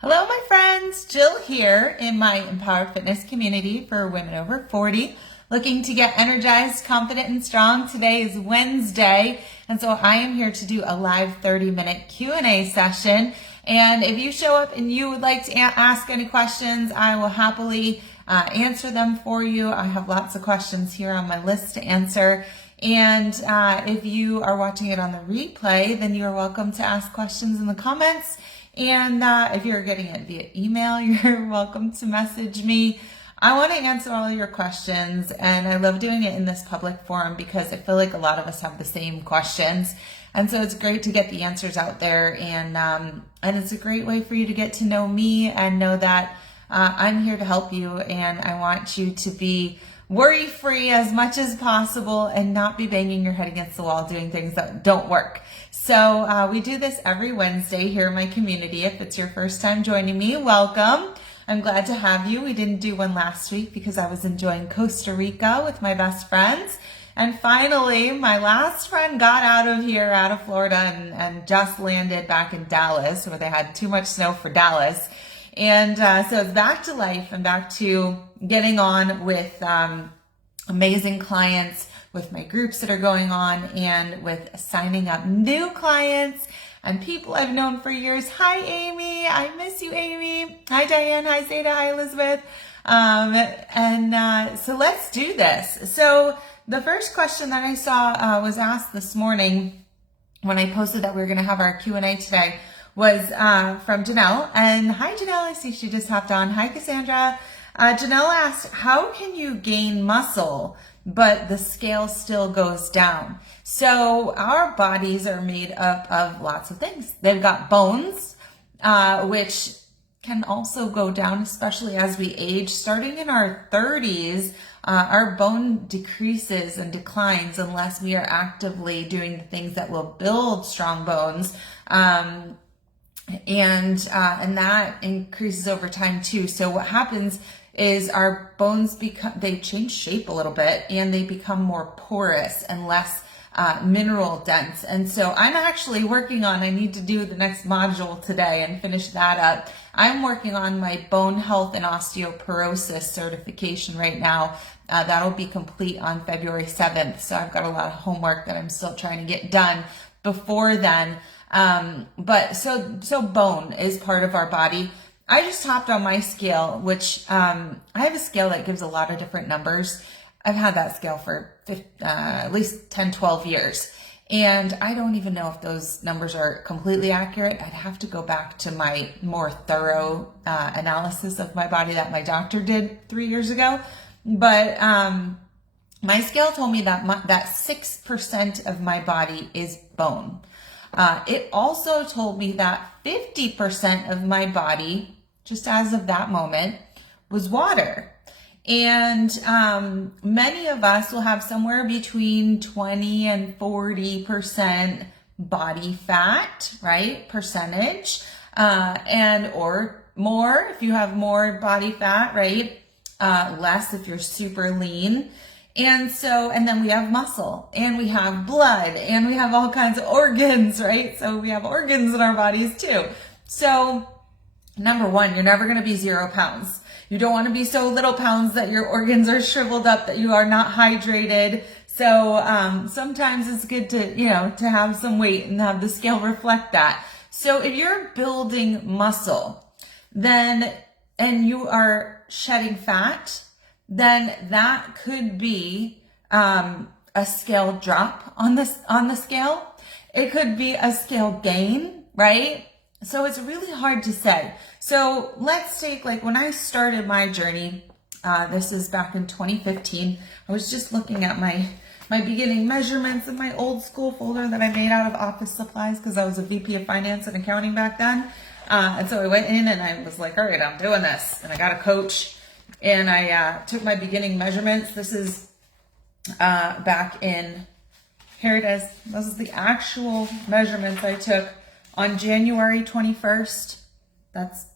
Hello, my friends. Jill here in my Empowered Fitness community for women over 40, looking to get energized, confident, and strong. Today is Wednesday, and so I am here to do a live 30-minute Q&A session. And if you show up and you would like to ask any questions, I will happily answer them for you. I have lots of questions here on my list to answer. And if you are watching it on the replay, then you are welcome to ask questions in the comments. And if you're getting it via email, you're welcome to message me. I want to answer all your questions, and I love doing it in this public forum because I feel like a lot of us have the same questions. And so it's great to get the answers out there, and it's a great way for you to get to know me and know that I'm here to help you, and I want you to be worry-free as much as possible and not be banging your head against the wall doing things that don't work. So we do this every Wednesday here in my community. If it's your first time joining me, welcome. I'm glad to have you. We didn't do one last week because I was enjoying Costa Rica with my best friends. And finally, my last friend got out of Florida, and just landed back in Dallas, where they had too much snow for Dallas. And so it's back to life and back to getting on with amazing clients, with my groups that are going on, and with signing up new clients and people I've known for years. Hi, Amy. I miss you, Amy. Hi, Diane. Hi, Zeta. Hi, Elizabeth. So let's do this. So the first question that I saw was asked this morning when I posted that we were going to have our Q&A today was from Janelle. And hi, Janelle. I see she just hopped on. Hi, Cassandra. Janelle asked, how can you gain muscle, but the scale still goes down? So our bodies are made up of lots of things. They've got bones, which can also go down, especially as we age. Starting in our 30s, our bone decreases and declines unless we are actively doing the things that will build strong bones. And that increases over time too. So what happens is our bones they change shape a little bit, and they become more porous and less mineral dense. And so I'm actually working on, I need to do the next module today and finish that up. I'm working on my bone health and osteoporosis certification right now. That'll be complete on February 7th. So I've got a lot of homework that I'm still trying to get done before then. But so bone is part of our body. I just hopped on my scale, which I have a scale that gives a lot of different numbers. I've had that scale for at least 10, 12 years. And I don't even know if those numbers are completely accurate. I'd have to go back to my more thorough analysis of my body that my doctor did 3 years ago. But my scale told me that that 6% of my body is bone. It also told me that 50% of my body, just as of that moment, was water. And many of us will have somewhere between 20 and 40% body fat, right? Percentage, and or more if you have more body fat, right? Less if you're super lean. And then we have muscle, and we have blood, and we have all kinds of organs, right? So we have organs in our bodies too. So number one, you're never going to be 0 pounds. You don't want to be so little pounds that your organs are shriveled up, that you are not hydrated. So sometimes it's good to have some weight and have the scale reflect that. So if you're building muscle, and you are shedding fat, then that could be a scale drop on the scale. It could be a scale gain, right? So it's really hard to say. So let's take, like, when I started my journey, this is back in 2015, I was just looking at my beginning measurements in my old school folder that I made out of office supplies because I was a VP of finance and accounting back then. And so I went in and I was like, all right, I'm doing this. And I got a coach, and I took my beginning measurements. This is back in, here it is. This is the actual measurements I took on January 21st. That's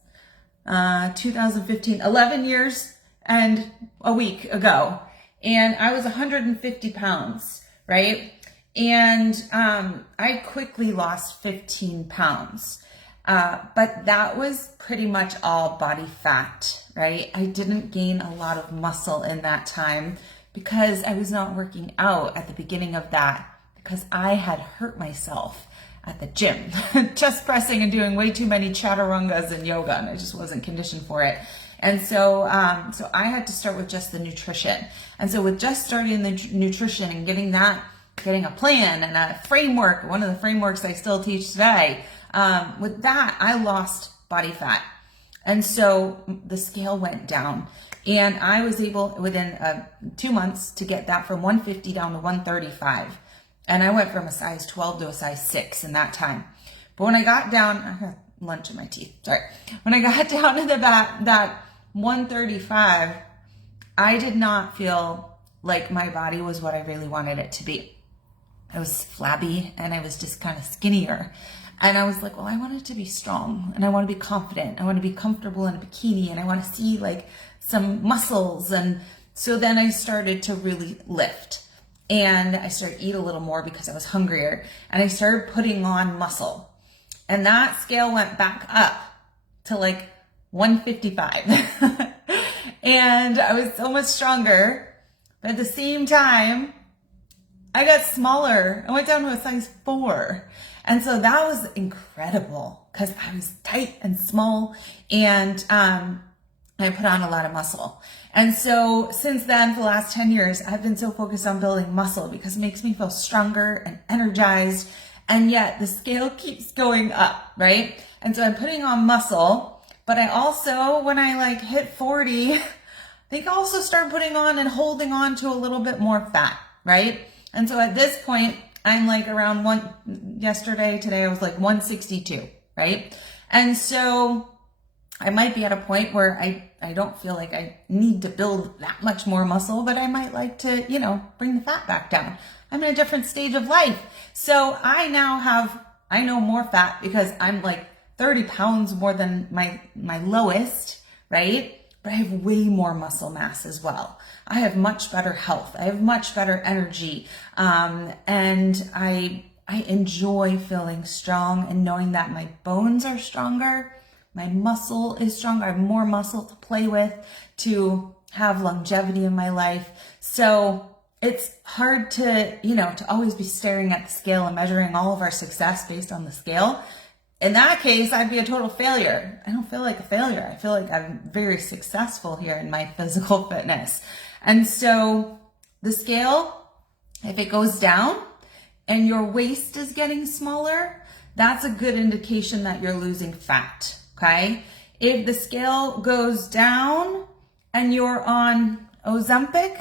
2015, 11 years and a week ago. And I was 150 pounds, right? And I quickly lost 15 pounds. But that was pretty much all body fat, right? I didn't gain a lot of muscle in that time because I was not working out at the beginning of that, because I had hurt myself at the gym, chest pressing and doing way too many chaturangas and yoga, and I just wasn't conditioned for it. And so I had to start with just the nutrition. And so with just starting the nutrition and getting a plan and a framework, one of the frameworks I still teach today, with that, I lost body fat. And so the scale went down, and I was able within 2 months to get that from 150 down to 135. And I went from a size 12 to a size 6 in that time. But when I got down, I have lunch in my teeth, sorry. When I got down to that 135, I did not feel like my body was what I really wanted it to be. I was flabby and I was just kind of skinnier. And I was like, well, I want it to be strong, and I want to be confident. I want to be comfortable in a bikini, and I want to see like some muscles. And so then I started to really lift, and I started to eat a little more because I was hungrier, and I started putting on muscle, and that scale went back up to like 155. And I was so much stronger, but at the same time, I got smaller. I went down to a size 4. And so that was incredible because I was tight and small, and I put on a lot of muscle. And so since then, for the last 10 years, I've been so focused on building muscle because it makes me feel stronger and energized. And yet the scale keeps going up, right? And so I'm putting on muscle, but I also, when I like hit 40, I think I also start putting on and holding on to a little bit more fat, right? And so at this point, I'm like around today I was like 162, right? And so I might be at a point where I don't feel like I need to build that much more muscle, but I might like to, bring the fat back down. I'm in a different stage of life. So I know more fat because I'm like 30 pounds more than my lowest, right? But I have way more muscle mass as well. I have much better health. I have much better energy. And I enjoy feeling strong and knowing that my bones are stronger. My muscle is stronger. I have more muscle to play with to have longevity in my life. So it's hard to always be staring at the scale and measuring all of our success based on the scale. In that case, I'd be a total failure. I don't feel like a failure. I feel like I'm very successful here in my physical fitness. And so the scale, if it goes down and your waist is getting smaller, that's a good indication that you're losing fat, okay? If the scale goes down and you're on Ozempic,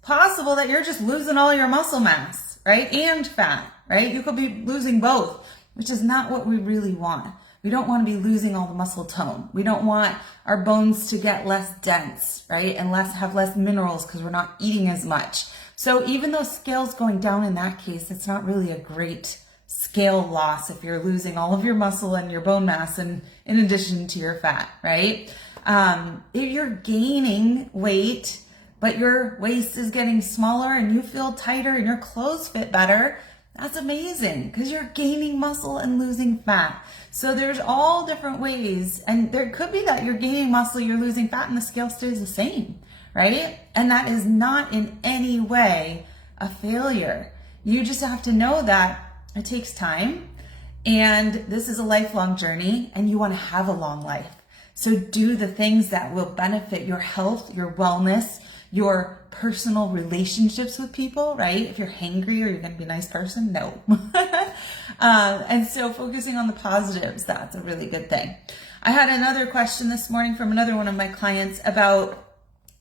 possible that you're just losing all your muscle mass, right? And fat, right? You could be losing both, which is not what we really want. We don't want to be losing all the muscle tone. We don't want our bones to get less dense, right? And have less minerals because we're not eating as much. So even though scale's going down in that case, it's not really a great scale loss if you're losing all of your muscle and your bone mass and in addition to your fat, right? If you're gaining weight, but your waist is getting smaller and you feel tighter and your clothes fit better, that's amazing because you're gaining muscle and losing fat. So there's all different ways, and there could be that you're gaining muscle, you're losing fat, and the scale stays the same, right? And that is not in any way a failure. You just have to know that it takes time, and this is a lifelong journey, and you want to have a long life. So do the things that will benefit your health, your wellness, your personal relationships with people, right? If you're hangry or you're going to be a nice person, no. And so focusing on the positives, that's a really good thing. I had another question this morning from another one of my clients about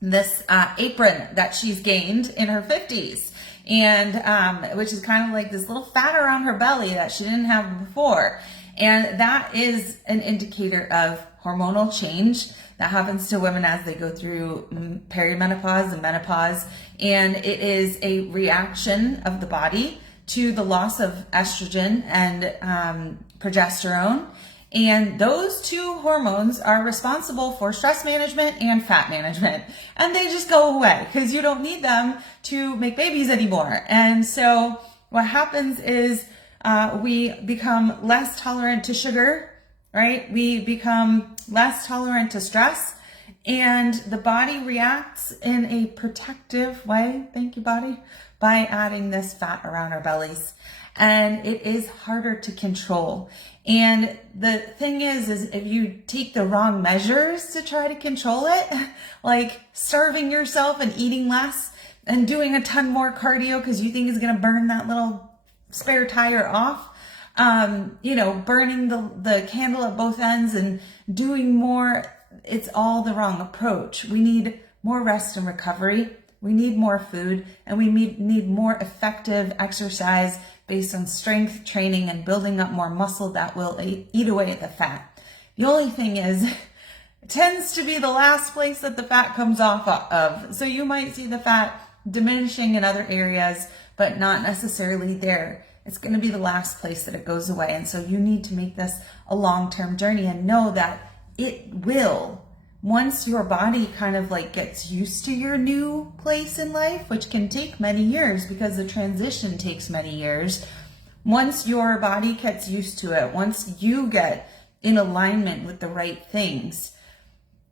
this apron that she's gained in her 50s. And which is kind of like this little fat around her belly that she didn't have before. And that is an indicator of hormonal change that happens to women as they go through perimenopause and menopause. And it is a reaction of the body to the loss of estrogen and progesterone. And those two hormones are responsible for stress management and fat management. And they just go away because you don't need them to make babies anymore. And so what happens is we become less tolerant to sugar right? We become less tolerant to stress, and the body reacts in a protective way, thank you body, by adding this fat around our bellies. And it is harder to control. And the thing is if you take the wrong measures to try to control it, like starving yourself and eating less and doing a ton more cardio because you think it's going to burn that little spare tire off, burning the candle at both ends and doing more, it's all the wrong approach. We need more rest and recovery. We need more food, and we need more effective exercise based on strength training and building up more muscle that will eat away at the fat. The only thing is, it tends to be the last place that the fat comes off of. So you might see the fat diminishing in other areas, but not necessarily there. It's going to be the last place that it goes away. And so you need to make this a long-term journey and know that it will. Once your body kind of like gets used to your new place in life, which can take many years because the transition takes many years, once your body gets used to it, once you get in alignment with the right things,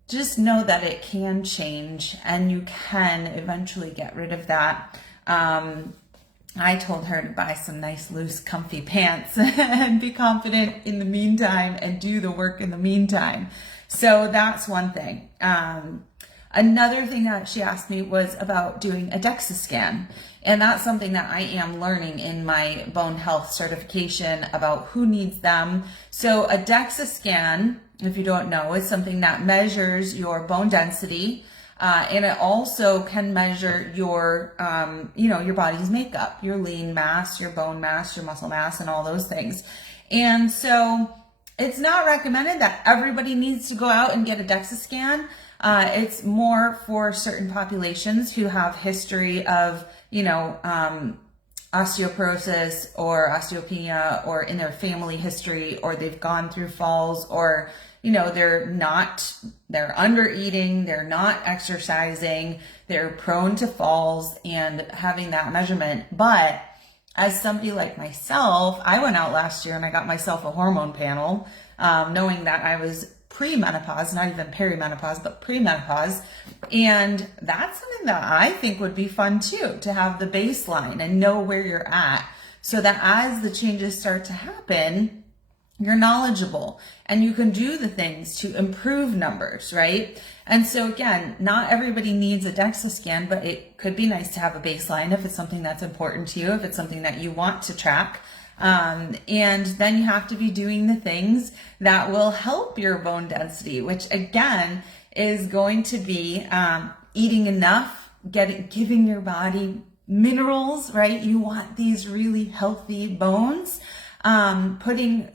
just know that it can change and you can eventually get rid of that. I told her to buy some nice, loose, comfy pants and be confident in the meantime and do the work in the meantime. So that's one thing. Another thing that she asked me was about doing a DEXA scan. And that's something that I am learning in my bone health certification about who needs them. So a DEXA scan, if you don't know, is something that measures your bone density. And it also can measure your, your body's makeup, your lean mass, your bone mass, your muscle mass, and all those things. And so it's not recommended that everybody needs to go out and get a DEXA scan. It's more for certain populations who have history of, osteoporosis or osteopenia, or in their family history, or they've gone through falls, or, they're under eating, they're not exercising, they're prone to falls and having that measurement. But as somebody like myself, I went out last year and I got myself a hormone panel, knowing that I was pre-menopause, not even perimenopause, but pre-menopause. And that's something that I think would be fun too, to have the baseline and know where you're at, so that as the changes start to happen, you're knowledgeable and you can do the things to improve numbers, right? And so again, not everybody needs a DEXA scan, but it could be nice to have a baseline if it's something that's important to you, if it's something that you want to track. And then you have to be doing the things that will help your bone density, which again is going to be eating enough, giving your body minerals, right? You want these really healthy bones, putting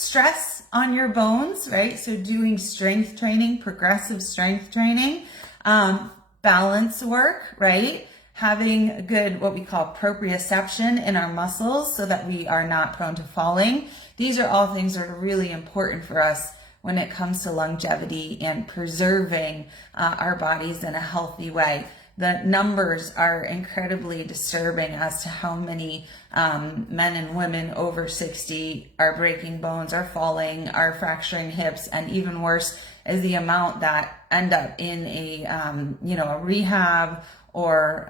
stress on your bones, right? So doing strength training, progressive strength training, balance work, right? Having good, what we call proprioception in our muscles so that we are not prone to falling. These are all things that are really important for us when it comes to longevity and preserving our bodies in a healthy way. The numbers are incredibly disturbing as to how many men and women over 60 are breaking bones, are falling, are fracturing hips, and even worse is the amount that end up in a rehab or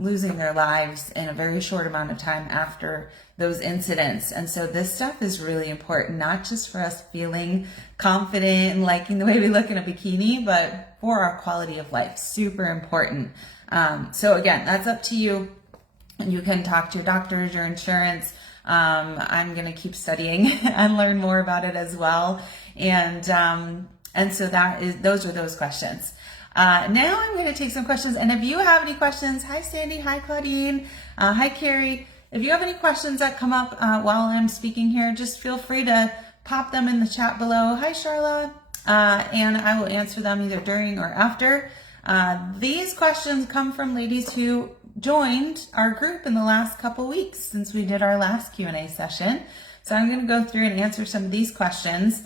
losing their lives in a very short amount of time after those incidents. And so this stuff is really important, not just for us feeling confident and liking the way we look in a bikini, but for our quality of life. Super important. So again, that's up to you. You can talk to your doctors, your insurance. I'm going to keep studying and learn more about it as well. And so those are those questions. Now I'm going to take some questions. And if you have any questions, hi Sandy, hi Claudine, hi Carrie. If you have any questions that come up while I'm speaking here, just feel free to pop them in the chat below. Hi Charla. And I will answer them either during or after. These questions come from ladies who joined our group in the last couple weeks since we did our last Q&A session. So I'm going to go through and answer some of these questions.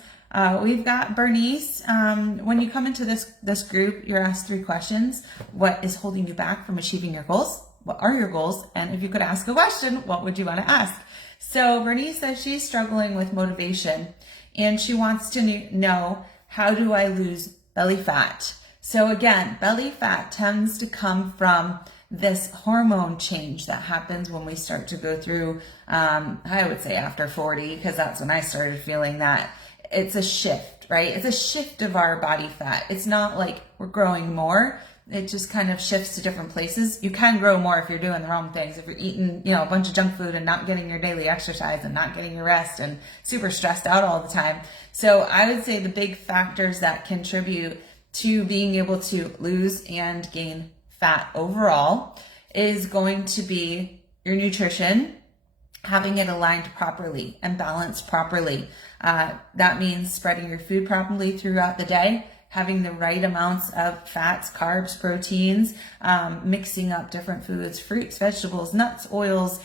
We've got Bernice. When you come into this group, you're asked 3 questions. What is holding you back from achieving your goals? What are your goals? And if you could ask a question, what would you want to ask? So Bernice says she's struggling with motivation and she wants to know, how do I lose belly fat? So again, belly fat tends to come from this hormone change that happens when we start to go through, I would say after 40, because that's when I started feeling that. It's a shift, right? It's a shift of our body fat. It's not like we're growing more. It just kind of shifts to different places. You can grow more if you're doing the wrong things. If you're eating, a bunch of junk food and not getting your daily exercise and not getting your rest and super stressed out all the time. So I would say the big factors that contribute to being able to lose and gain fat overall is going to be your nutrition, having it aligned properly and balanced properly. That means spreading your food properly throughout the day, having the right amounts of fats, carbs, proteins, mixing up different foods, fruits, vegetables, nuts, oils,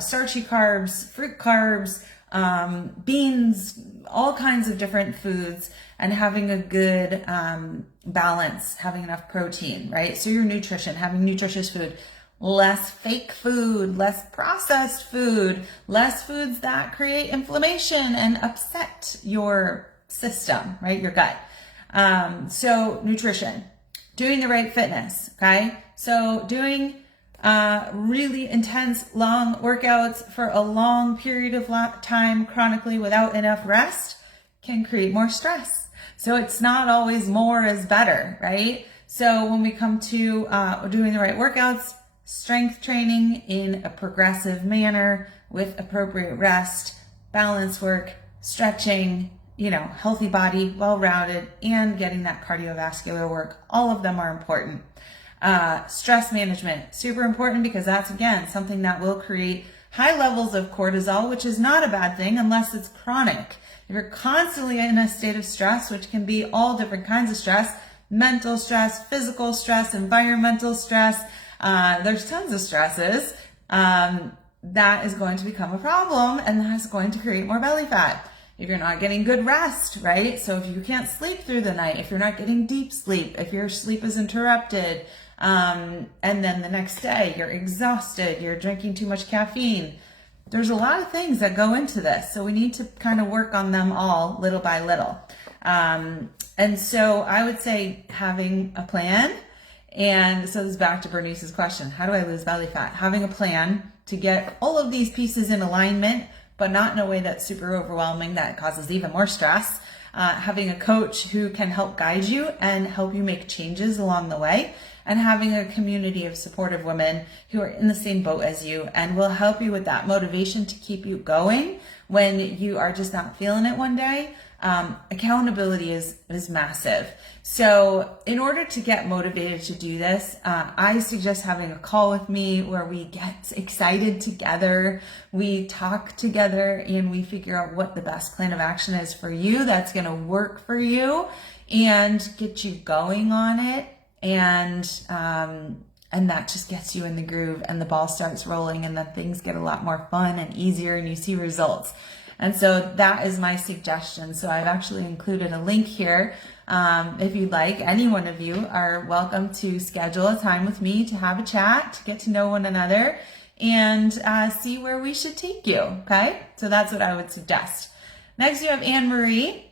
starchy carbs, fruit carbs, beans, all kinds of different foods, and having a good balance, having enough protein, right? So your nutrition, having nutritious food, less fake food, less processed food, less foods that create inflammation and upset your system, right? Your gut. So nutrition, doing the right fitness, okay? So doing really intense, long workouts for a long period of time chronically without enough rest can create more stress. So it's not always more is better, right? So when we come to doing the right workouts, strength training in a progressive manner with appropriate rest, balance work, stretching, healthy body, well-rounded, and getting that cardiovascular work, all of them are important. Stress management, super important, because that's, again, something that will create high levels of cortisol, which is not a bad thing unless it's chronic. If you're constantly in a state of stress, which can be all different kinds of stress, mental stress, physical stress, environmental stress, there's tons of stresses, that is going to become a problem, and that's going to create more belly fat. If you're not getting good rest, right? So if you can't sleep through the night, if you're not getting deep sleep, if your sleep is interrupted, and then the next day you're exhausted, you're drinking too much caffeine, there's a lot of things that go into this. So we need to kind of work on them all little by little. And so I would say having a plan. And so this is back to Bernice's question. How do I lose belly fat? Having a plan to get all of these pieces in alignment, but not in a way that's super overwhelming that causes even more stress. Having a coach who can help guide you and help you make changes along the way, and having a community of supportive women who are in the same boat as you and will help you with that motivation to keep you going when you are just not feeling it one day. Accountability is massive. So in order to get motivated to do this, I suggest having a call with me where we get excited together, we talk together, and we figure out what the best plan of action is for you that's going to work for you and get you going on it. And that just gets you in the groove, and the ball starts rolling, and then things get a lot more fun and easier, and you see results. And so that is my suggestion. So I've actually included a link here. If you'd like, any one of you are welcome to schedule a time with me to have a chat, to get to know one another, and see where we should take you. Okay, so that's what I would suggest. Next, you have Anne Marie.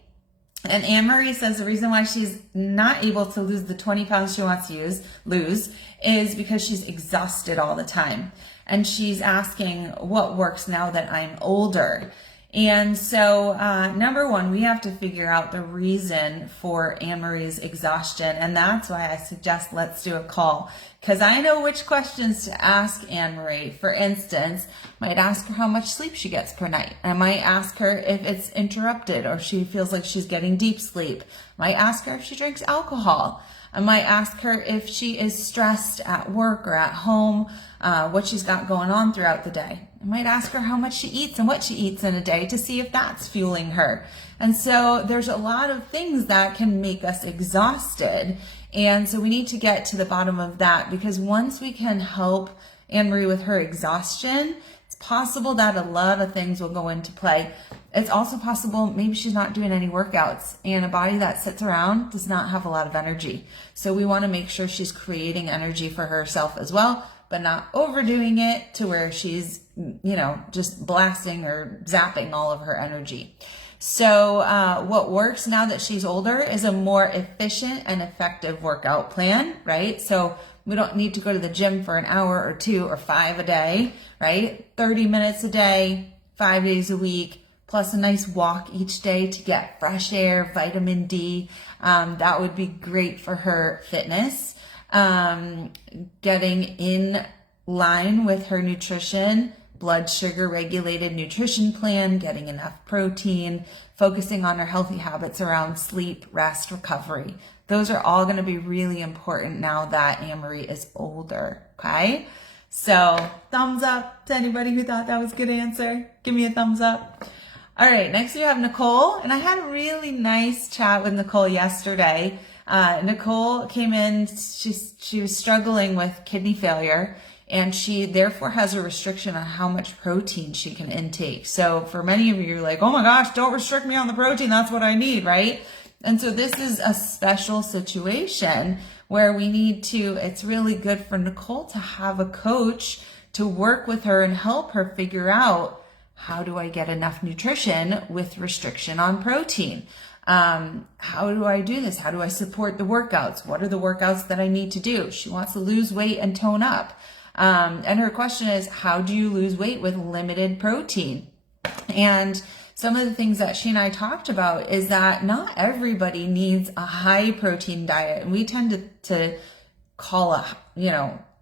And Anne Marie says the reason why she's not able to lose the 20 pounds she wants to lose is because she's exhausted all the time. And she's asking what works now that I'm older. And so, number one, we have to figure out the reason for Anne Marie's exhaustion. And that's why I suggest let's do a call, because I know which questions to ask Anne Marie. For instance, I might ask her how much sleep she gets per night. I might ask her if it's interrupted or she feels like she's getting deep sleep. I might ask her if she drinks alcohol. I might ask her if she is stressed at work or at home, what she's got going on throughout the day. I might ask her how much she eats and what she eats in a day to see if that's fueling her. And so there's a lot of things that can make us exhausted. And so we need to get to the bottom of that, because once we can help Anne Marie with her exhaustion, it's possible that a lot of things will go into play. It's also possible maybe she's not doing any workouts, and a body that sits around does not have a lot of energy. So we want to make sure she's creating energy for herself as well, but not overdoing it to where she's, just blasting or zapping all of her energy. So what works now that she's older is a more efficient and effective workout plan, right? So we don't need to go to the gym for an hour or 2 or 5 a day, right? 30 minutes a day, 5 days a week, plus a nice walk each day to get fresh air, vitamin D. That would be great for her fitness. Getting in line with her nutrition, blood sugar regulated nutrition plan, getting enough protein, focusing on her healthy habits around sleep, rest, recovery. Those are all going to be really important now that Anne-Marie is older, okay? So thumbs up to anybody who thought that was a good answer. Give me a thumbs up. All right, next we have Nicole, and I had a really nice chat with Nicole yesterday. Nicole came in, she was struggling with kidney failure, and she therefore has a restriction on how much protein she can intake. So for many of you, you're like, oh my gosh, don't restrict me on the protein. That's what I need, right? And so this is a special situation where we need to, it's really good for Nicole to have a coach to work with her and help her figure out, how do I get enough nutrition with restriction on protein? How do I do this? How do I support the workouts? What are the workouts that I need to do? She wants to lose weight and tone up. And her question is, how do you lose weight with limited protein? And some of the things that she and I talked about is that not everybody needs a high protein diet. And we tend to call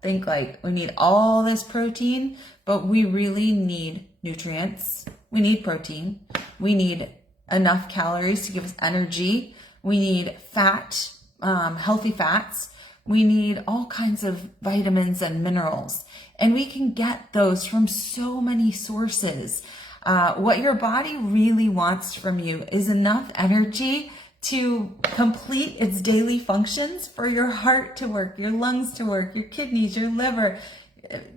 think like we need all this protein, but we really need nutrients. We need protein. We need enough calories to give us energy. We need fat, healthy fats. We need all kinds of vitamins and minerals, and we can get those from so many sources. What your body really wants from you is enough energy to complete its daily functions, for your heart to work, your lungs to work, your kidneys, your liver.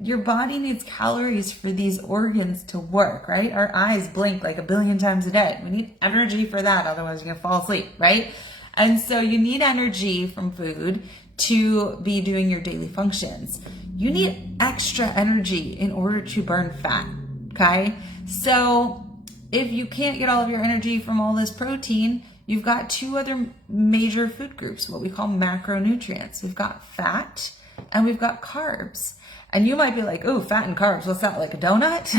Your body needs calories for these organs to work, right? Our eyes blink like 1 billion times a day. We need energy for that, otherwise you're gonna fall asleep, right? And so you need energy from food to be doing your daily functions. You need extra energy in order to burn fat, okay? So if you can't get all of your energy from all this protein, you've got 2 other major food groups, what we call macronutrients. We've got fat and we've got carbs. And you might be like, oh, fat and carbs, what's that, like a donut?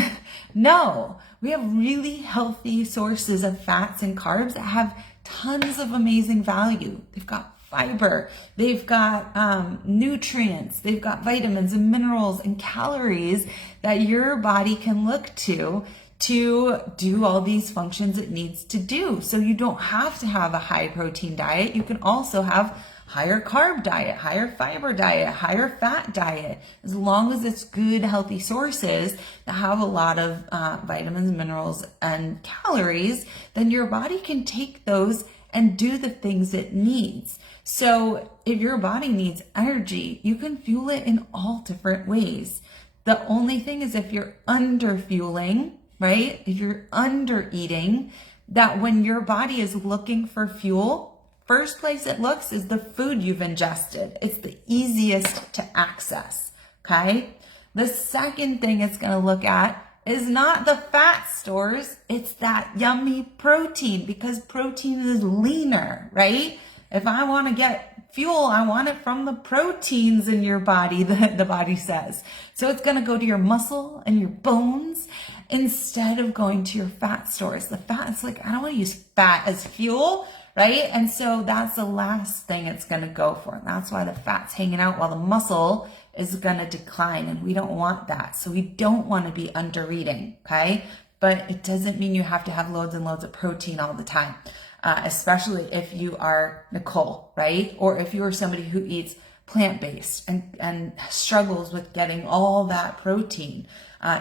No, we have really healthy sources of fats and carbs that have tons of amazing value. They've got fiber, they've got nutrients, they've got vitamins and minerals and calories that your body can look to do all these functions it needs to do. So you don't have to have a high protein diet. You can also have higher carb diet, higher fiber diet, higher fat diet, as long as it's good, healthy sources that have a lot of vitamins, minerals, and calories, then your body can take those and do the things it needs. So if your body needs energy, you can fuel it in all different ways. The only thing is if you're under fueling, right? If you're under eating, that when your body is looking for fuel, first place it looks is the food you've ingested. It's the easiest to access, okay? The second thing it's gonna look at is not the fat stores, it's that yummy protein, because protein is leaner, right? If I wanna get fuel, I want it from the proteins in your body, the body says. So it's gonna go to your muscle and your bones instead of going to your fat stores. The fat is like, I don't wanna use fat as fuel, right? And so that's the last thing it's gonna go for. And that's why the fat's hanging out while the muscle is gonna decline, and we don't want that. So we don't wanna be under eating, okay? But it doesn't mean you have to have loads and loads of protein all the time, especially if you are Nicole, right? Or if you are somebody who eats plant-based and struggles with getting all that protein.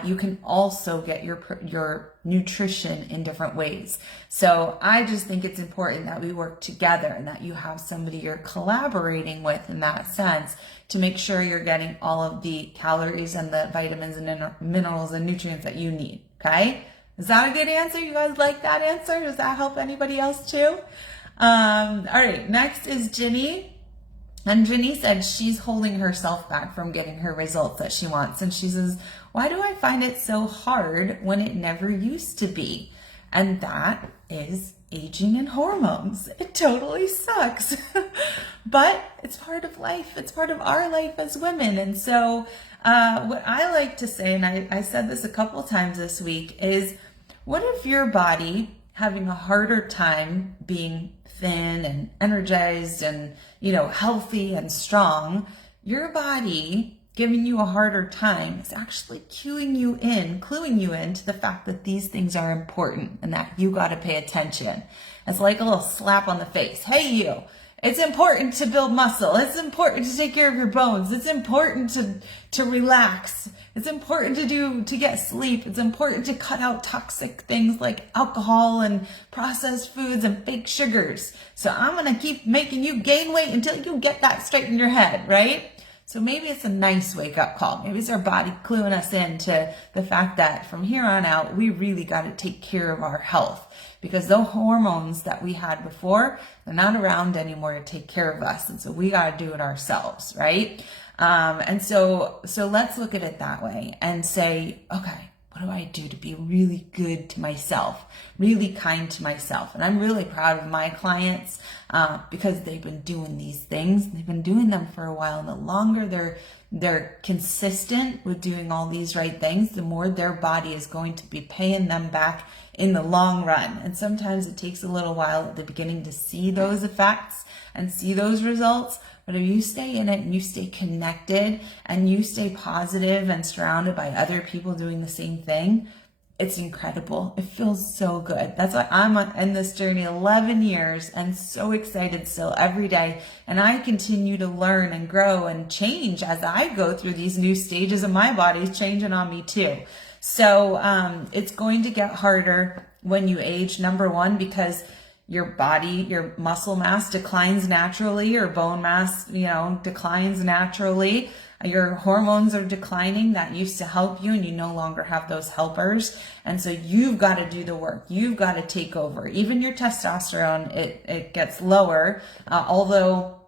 You can also get your nutrition in different ways. So I just think it's important that we work together and that you have somebody you're collaborating with in that sense to make sure you're getting all of the calories and the vitamins and minerals and nutrients that you need, okay? Is that a good answer? You guys like that answer? Does that help anybody else too? All right, next is Ginny. And Ginny said she's holding herself back from getting her results that she wants. And she says, why do I find it so hard when it never used to be? And that is aging and hormones. It totally sucks, but it's part of life. It's part of our life as women. And so what I like to say, and I said this a couple of times this week, is what if your body having a harder time being thin and energized and, healthy and strong, your body giving you a harder time is actually cluing you in to the fact that these things are important and that you got to pay attention. It's like a little slap on the face. Hey, you. It's important to build muscle. It's important to take care of your bones. It's important to relax. It's important to get sleep. It's important to cut out toxic things like alcohol and processed foods and fake sugars. So I'm going to keep making you gain weight until you get that straight in your head, right? So maybe it's a nice wake up call. Maybe it's our body cluing us into the fact that from here on out, we really got to take care of our health, because those hormones that we had before, they're not around anymore to take care of us. And so we got to do it ourselves, right? And so let's look at it that way and say, okay, what do I do to be really good to myself, really kind to myself? And I'm really proud of my clients because they've been doing these things. They've been doing them for a while. And the longer they're consistent with doing all these right things, the more their body is going to be paying them back in the long run. And sometimes it takes a little while at the beginning to see those effects and see those results. But if you stay in it and you stay connected and you stay positive and surrounded by other people doing the same thing, it's incredible. It feels so good. That's why I'm in this journey 11 years and so excited still every day. And I continue to learn and grow and change as I go through these new stages of my body changing on me too. So it's going to get harder when you age, number one, because your body, your muscle mass declines naturally, your bone mass, declines naturally. Your hormones are declining that used to help you, and you no longer have those helpers. And so you've got to do the work. You've got to take over. Even your testosterone, it gets lower, although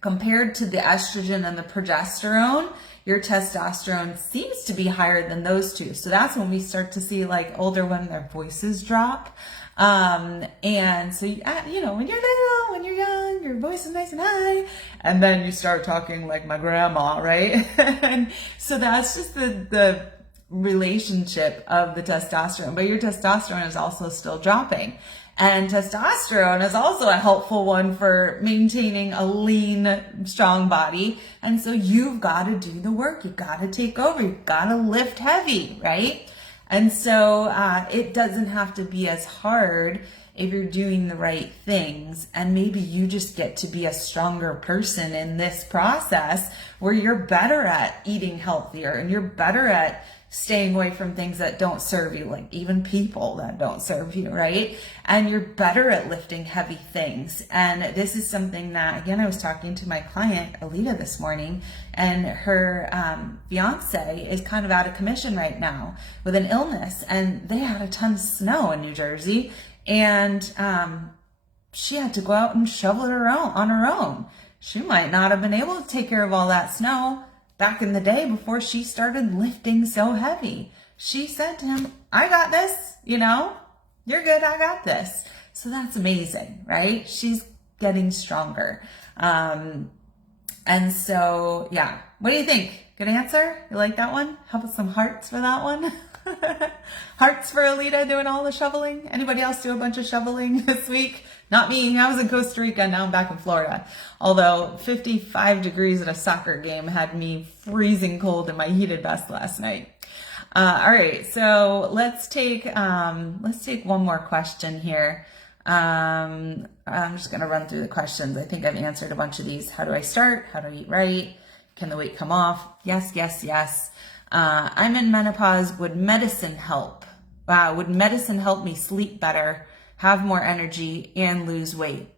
compared to the estrogen and the progesterone, your testosterone seems to be higher than those two. So that's when we start to see like older women, their voices drop. And so, when you're little, when you're young, your voice is nice and high, and then you start talking like my grandma, right? And so that's just the relationship of the testosterone, but your testosterone is also still dropping. And testosterone is also a helpful one for maintaining a lean, strong body. And so you've got to do the work. You've got to take over. You've got to lift heavy, right? And so it doesn't have to be as hard if you're doing the right things. And maybe you just get to be a stronger person in this process where you're better at eating healthier and you're better at staying away from things that don't serve you, like even people that don't serve you, right? And you're better at lifting heavy things. And this is something that, again, I was talking to my client, Alita, this morning, and her fiance is kind of out of commission right now with an illness. And they had a ton of snow in New Jersey, and she had to go out and shovel it on her own. She might not have been able to take care of all that snow back in the day before she started lifting so heavy. She said to him, I got this, you're good, I got this. So that's amazing, right? She's getting stronger. And so, yeah, what do you think? Good answer? You like that one? How about some hearts for that one? Hearts for Alita doing all the shoveling. Anybody else do a bunch of shoveling this week? Not me. I was in Costa Rica. Now I'm back in Florida. Although 55 degrees at a soccer game had me freezing cold in my heated vest last night. All right. So let's take one more question here. I'm just going to run through the questions. I think I've answered a bunch of these. How do I start? How do I eat right? Can the weight come off? Yes, yes, yes. I'm in menopause. Would medicine help? Would medicine help me sleep better, have more energy, and lose weight?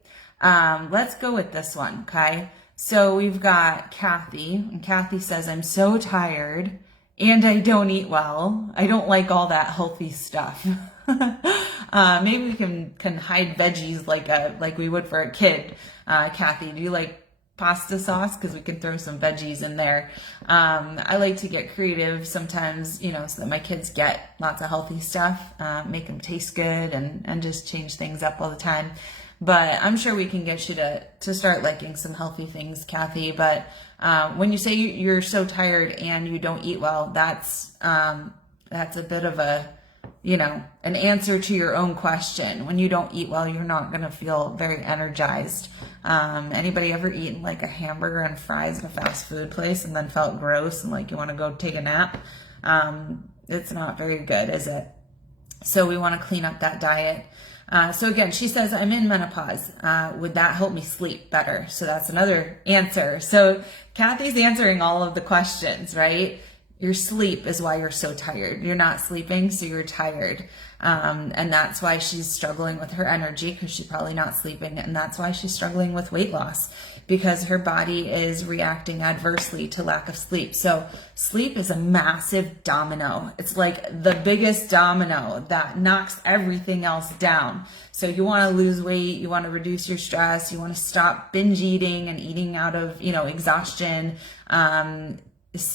Let's go with this one, okay? So we've got Kathy, and Kathy says, I'm so tired and I don't eat well. I don't like all that healthy stuff. Maybe we can hide veggies like we would for a kid. Kathy, do you like pasta sauce because we can throw some veggies in there. I like to get creative sometimes, you know, so that my kids get lots of healthy stuff, make them taste good, and just change things up all the time. But I'm sure we can get you to start liking some healthy things, Kathy. But when you say you're so tired and you don't eat well, that's a bit of a, you know, an answer to your own question. When you don't eat well, you're not going to feel very energized. Anybody ever eaten like a hamburger and fries at a fast food place and then felt gross and like you want to go take a nap? It's not very good, is it? So we want to clean up that diet. So again, she says, I'm in menopause. Would that help me sleep better? So that's another answer. So Kathy's answering all of the questions, right? Your sleep is why you're so tired. You're not sleeping, so you're tired. And that's why she's struggling with her energy, because she's probably not sleeping. And that's why she's struggling with weight loss, because her body is reacting adversely to lack of sleep. So sleep is a massive domino. It's like the biggest domino that knocks everything else down. So you want to lose weight, you want to reduce your stress, you want to stop binge eating and eating out of, you know, exhaustion.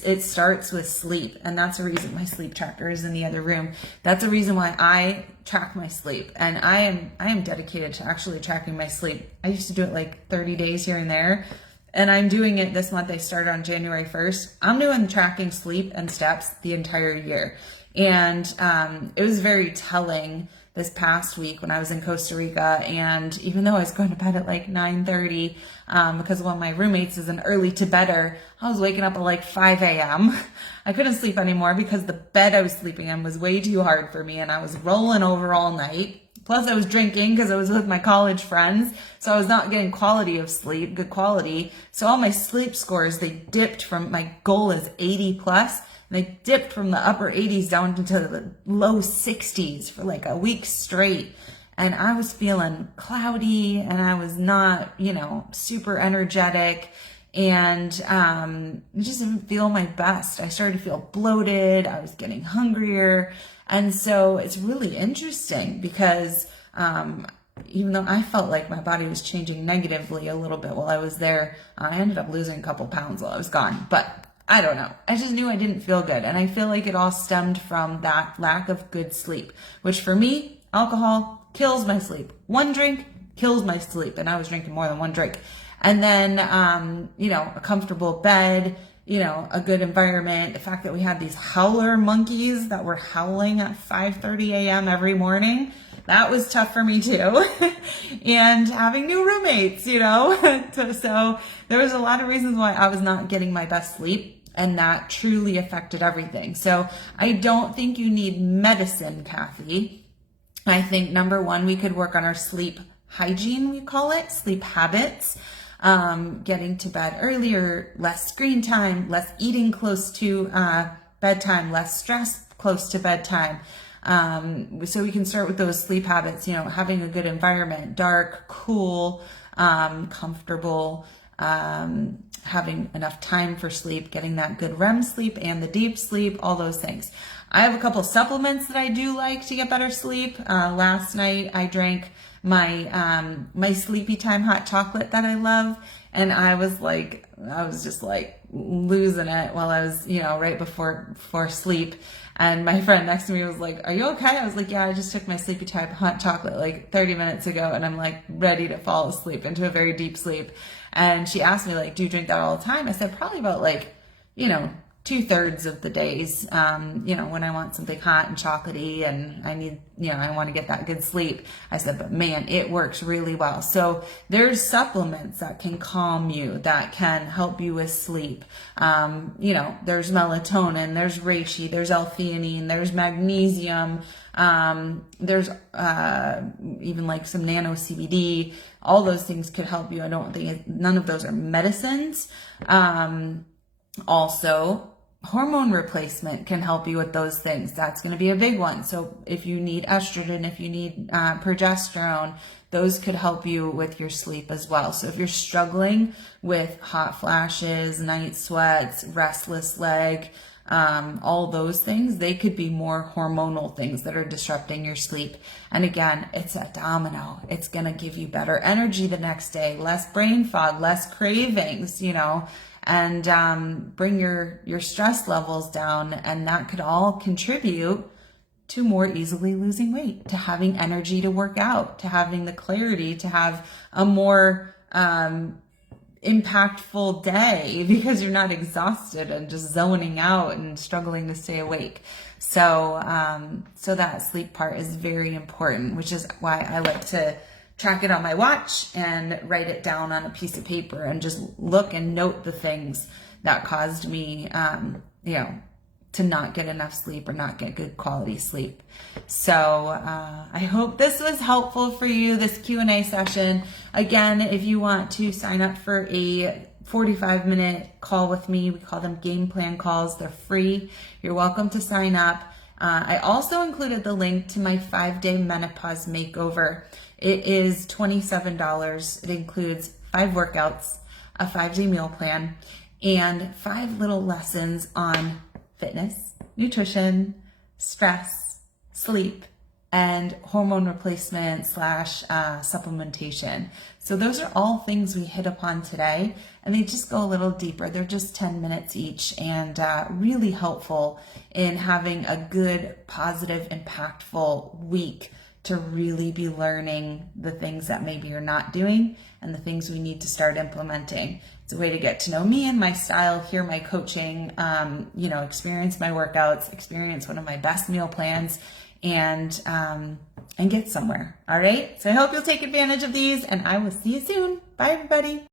It starts with sleep, and that's the reason my sleep tracker is in the other room. That's the reason why I track my sleep, and I am dedicated to actually tracking my sleep. I used to do it like 30 days here and there, and I'm doing it this month. I started on January 1st. I'm doing tracking sleep and steps the entire year, and it was very telling this past week when I was in Costa Rica. And even though I was going to bed at like 9:30, because one of my roommates is an early to bedder, I was waking up at like 5 a.m. I couldn't sleep anymore because the bed I was sleeping in was way too hard for me, and I was rolling over all night. Plus I was drinking because I was with my college friends, so I was not getting quality of sleep, good quality. So all my sleep scores, they dipped from, my goal is 80 plus, and they dipped from the upper 80s down into the low 60s for like a week straight. And I was feeling cloudy, and I was not, you know, super energetic, and just didn't feel my best. I started to feel bloated. I was getting hungrier. And so it's really interesting because even though I felt like my body was changing negatively a little bit while I was there, I ended up losing a couple pounds while I was gone. But I don't know. I just knew I didn't feel good. And I feel like it all stemmed from that lack of good sleep, which for me, alcohol kills my sleep. One drink kills my sleep. And I was drinking more than one drink. And then, you know, a comfortable bed, you know, a good environment. The fact that we had these howler monkeys that were howling at 5:30 a.m. every morning, that was tough for me too. And having new roommates, you know, so there was a lot of reasons why I was not getting my best sleep. And that truly affected everything. So I don't think you need medicine, Kathy. I think number one, we could work on our sleep hygiene, we call it, sleep habits. Getting to bed earlier, less screen time, less eating close to bedtime, less stress close to bedtime. So we can start with those sleep habits, you know, having a good environment, dark, cool, comfortable, having enough time for sleep, getting that good REM sleep and the deep sleep, all those things. I have a couple supplements that I do like to get better sleep. Last night I drank my sleepy time hot chocolate that I love, and I was just like losing it while I was, you know, right before sleep. And my friend next to me was like, "Are you okay?" I was like, "Yeah, I just took my sleepy time hot chocolate like 30 minutes ago, and I'm like ready to fall asleep into a very deep sleep." And she asked me like, "Do you drink that all the time?" I said, "Probably about like, you know, 2/3 of the days, you know, when I want something hot and chocolatey and I need, you know, I want to get that good sleep." I said, "But man, it works really well." So there's supplements that can calm you, that can help you with sleep. You know, there's melatonin, there's reishi, there's L-theanine, there's magnesium, there's even like some nano CBD. All those things could help you. I don't think none of those are medicines. Also, hormone replacement can help you with those things. That's going to be a big one. So if you need estrogen, if you need progesterone, those could help you with your sleep as well. So if you're struggling with hot flashes, night sweats, restless leg, all those things, they could be more hormonal things that are disrupting your sleep. And again, it's a domino. It's going to give you better energy the next day, less brain fog, less cravings, and bring your stress levels down. And that could all contribute to more easily losing weight, to having energy to work out, to having the clarity to have a more impactful day because you're not exhausted and just zoning out and struggling to stay awake. So that sleep part is very important, which is why I like to track it on my watch and write it down on a piece of paper and just look and note the things that caused me, to not get enough sleep or not get good quality sleep. So I hope this was helpful for you, this Q&A session. Again, if you want to sign up for a 45-minute call with me, we call them game plan calls. They're free. You're welcome to sign up. I also included the link to my 5-day menopause makeover. It is $27. It includes 5 workouts, a 5-day meal plan, and 5 little lessons on fitness, nutrition, stress, sleep, and hormone replacement / supplementation. So those are all things we hit upon today, and they just go a little deeper. They're just 10 minutes each, and really helpful in having a good, positive, impactful week to really be learning the things that maybe you're not doing and the things we need to start implementing. It's a way to get to know me and my style, hear my coaching, experience my workouts, experience one of my best meal plans, and get somewhere. All right. So I hope you'll take advantage of these, and I will see you soon. Bye, everybody.